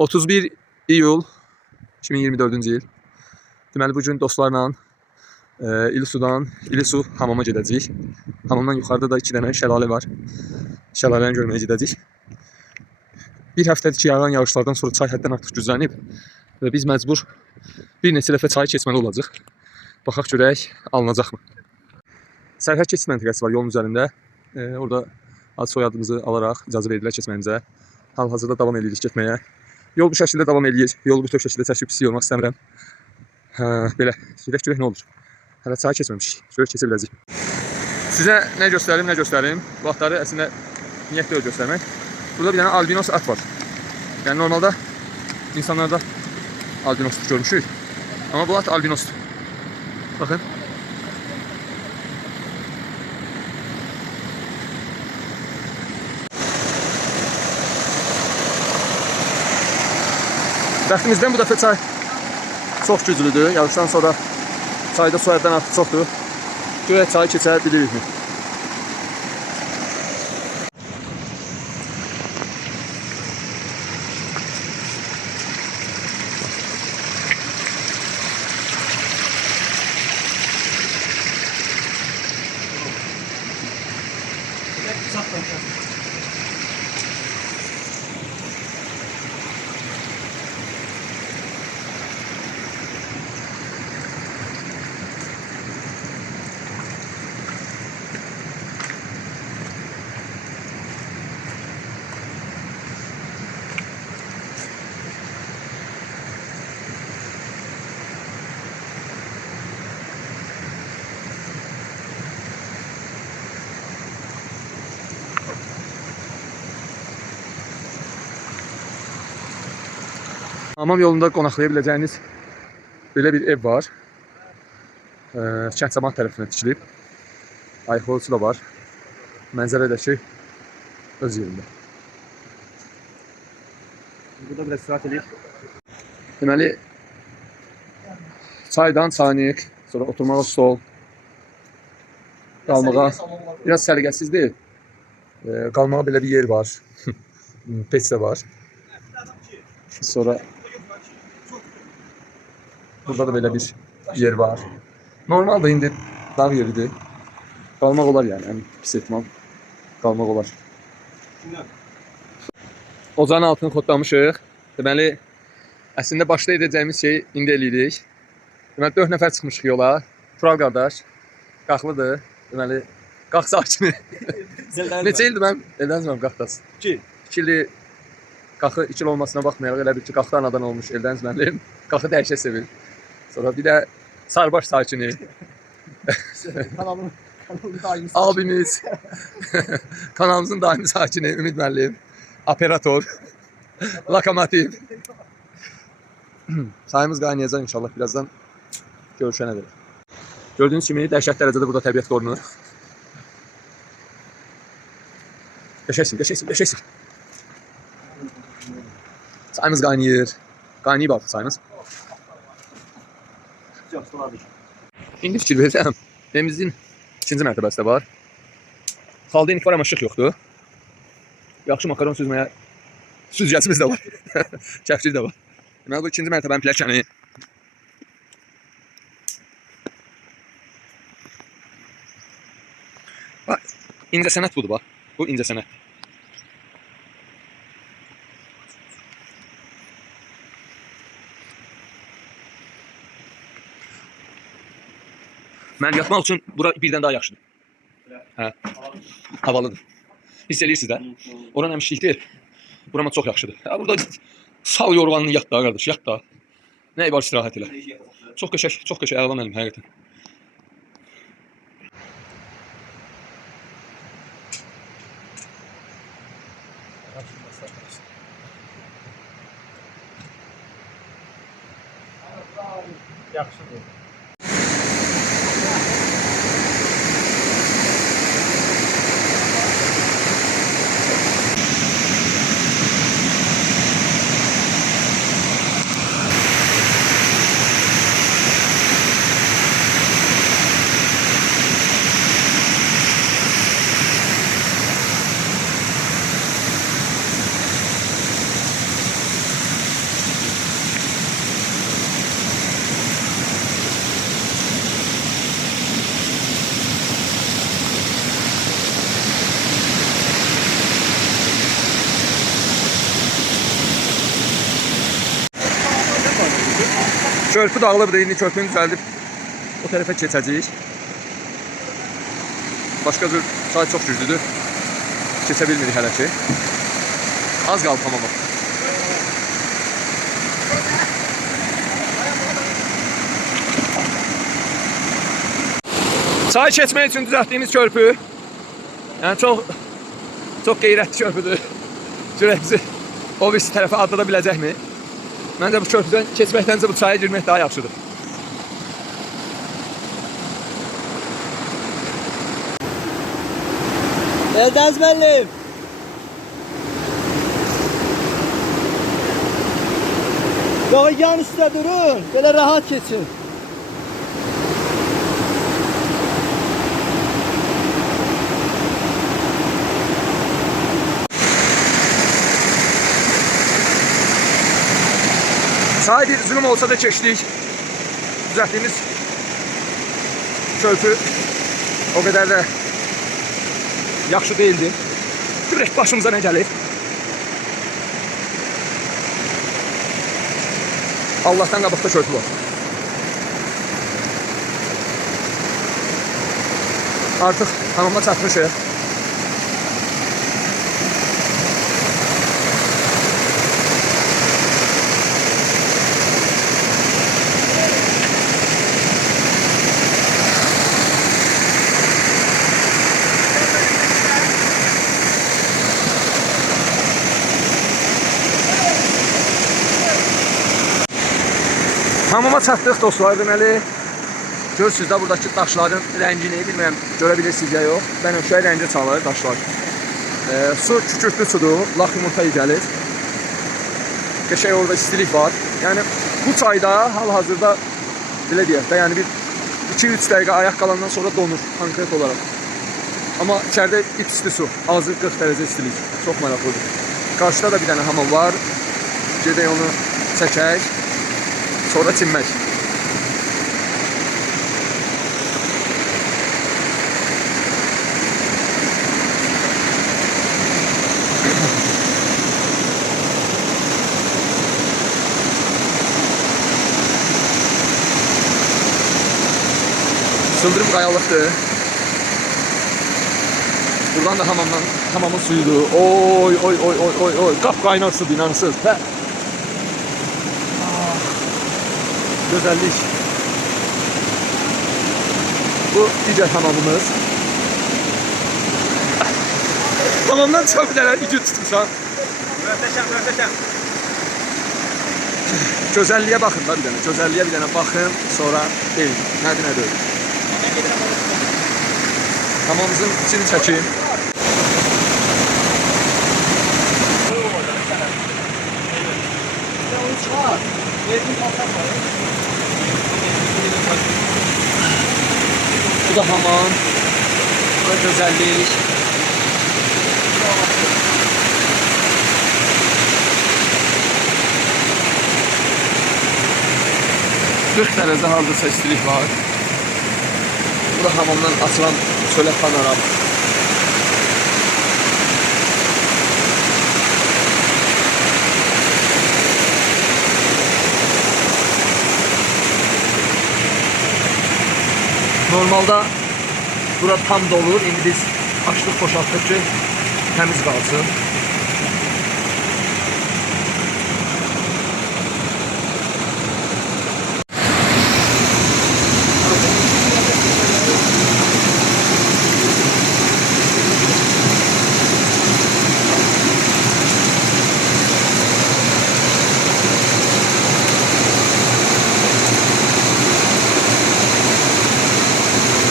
31 iyul 2024-cü il. Deməli, bugün dostlarla İlisu hamama gedəcəyik. Hamamdan yuxarıda da 2 dənə şəlalə var. Şəlaləni görməyə gedəcəyik. Bir həftədir ki, yağan yağışlardan sonra çay həddən artıq güclənib və biz məcbur bir neçə dəfə çayı keçməli olacaq. Baxaq görək, alınacaqmı? Sərhəd keçid məntəqəsi var yolun üzərində. Orada ad soyadımızı alaraq icazə verdilər keçməyimizə. Hal-hazırda davam edirik getməyə. Yol bu şəkildə davam edir. Yolu bütöv şəkildə çəkib pis yormaq istəmirəm. Belə, görək nə olur. Hələ çayı keçməmişik. Görək keçə biləcəyik. Sizə nə göstərim. Bu atları əslində niyyət deyil göstərmək. Burada bir dənə albinos at var. Yəni normalda insanlarda albinos görmüşük. Amma bu at albinosdur. Baxın. Bəxtimizdən bu dəfə çay çox güclüdür. Yağışdan sonra çayda su həddən artıq çoxdur. Görək çayı keçə bilirikmi? Hamam yolunda qonaqlaya biləcəyiniz belə bir ev var. Kənd cəmaət tərəfindən tikilib. Ayıqlısı da var. Mənzərə də ki, öz yerində. Burada biraz istirahat edib. Deməli, çaydan çaynik, sonra oturmağa stol, qalmağa biraz səliqəsiz deyil. Qalmağa belə bir yer var. Peç də var. Sonra burada da belə bir yer var. Normaldır, indi dağ yeridir. Qalmaq olar yəni, ən pis ehtimal qalmaq olar. Ocağın altını xodlamışıq. Deməli, əslində başda edəcəyimiz şey indi eləyirik. Deməli, 4 nəfər çıxmışıq yola. Tural qardaş, qaxlıdır. Deməli, qax sakini. Neçə ildir mən eldən zəməm qaxdasın? 2 ildir. Qaxı 2 il olmasına baxmayaraq elə bir ki, qaxda anadan olmuş eldən zəməliyim. Qaxı dəhşət sevir. Sonra bir də Sarbaş sakini. Abimiz. Kanalımızın daimi sakini Ümid müəllim. Operator. Lokomotiv. Sayımız qaynayacaq inşallah birazdan görüşənə qədər. Gördüğünüz kimi dəhşət dərəcədə burada təbiət qorunur. Qəşəksin. Sayımız qaynayır. Qaynayıb artıq sayımız. İndi fikir verirəm. Evimizin 2-ci mərtəbəsi də var. Xaldenik var, amma işıq yoxdur. Yaxşı makaron süzməyə süzgəcimiz də var. Kəfçil də var. Deməli, bu 2-ci mərtəbənin pilləkəni. Bax, incəsənət budur, bax. Bu incəsənət. Mən yatmaq üçün bura birdən daha yaxşıdır. Hə. Havalıdır. Hiss edirsiniz də. Oran həmişlikdir. Burama çox yaxşıdır. Ya burada sal yorğanını yat da qardaş, yat da. Nə var istirahət elə. Çox qəşəng əla mənim həqiqətən. Yaxşıdır. Körpü dağılıbdır. İndi körpünü düzəldib o tərəfə keçəcəyik. Başqa cür çay çox güclüdür. Keçə bilmirik hələ ki. Az qaldı tamam. Çay keçmək üçün düzəltdiyimiz körpü. Yəni çox qeyrətli körpüdür. Görək bizi o birisi tərəfə atlada biləcəkmi? Məncə bu körpüdən keçməkdəncə bu çaya girmək daha yaxşıdır. Eldəniz müəllim. Yox, yan üstə durun. Belə rahat keçin. Çay bir zulüm olsa da keçdik. Düzəltdiyimiz körpü o qədər də yaxşı değildi. Görək başımıza nə gəlir. Allah'tan qabaqda körpü var. Artıq hamama çatmışıq. Hamama çatdıq dostlar, deməli. Görürsünüz də buradakı daşların rəngini, bilmirəm görə bilirsiniz ya yox. Bənövşəyi rəngə çalır daşlar. Su kükürtlü sudur, laq yumurta iyi gəlir. Qəşəng orada istilik var. Yəni bu çayda hal-hazırda belə deyək də, yəni bir 2-3 dəqiqə ayaq qalandan sonra donur konkret olaraq. Amma içəridə isti su, azı 40 dərəcə istilik. Çox maraqlıdır. Qarşıda da bir dənə hamam var. Gedək onu çəkək. Sonra çinmək. Sıldırım qayalıqdır. Buradan da hamamın suyudur. Oy oy oy oy oy oy. Qap qaynar sudur, inanırsınız. Hə. Güzellik. Bu digər hamamımız. Hamamdan çıxan bir dənə iki tutmuşam. Möhtəşəm. Gözəlliyə baxın da bir dənə. Gözəlliyə bir dənə baxın. Sonra deyin. Nədir, nə deyil. Hamamımızın içini çəkin. Bu da hamam. Bu da güzellik. Dörd dərəcə hardasa istilik var. Bu da hamamdan açılan çölə panoram. Normalda bura tam dolur. İndi biz açdıq, boşaltdıq ki təmiz qalsın.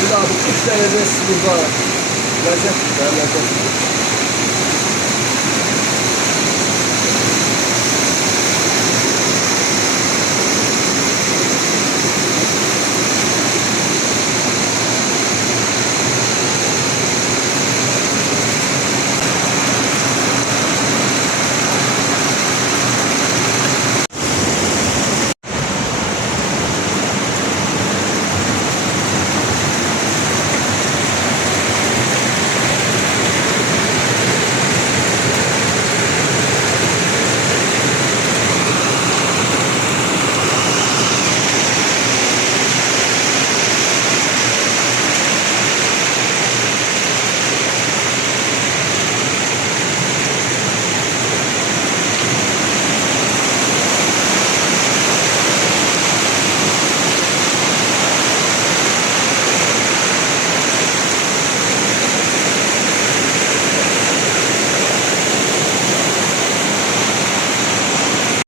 Burada 40 dərəcə burada ləzzət.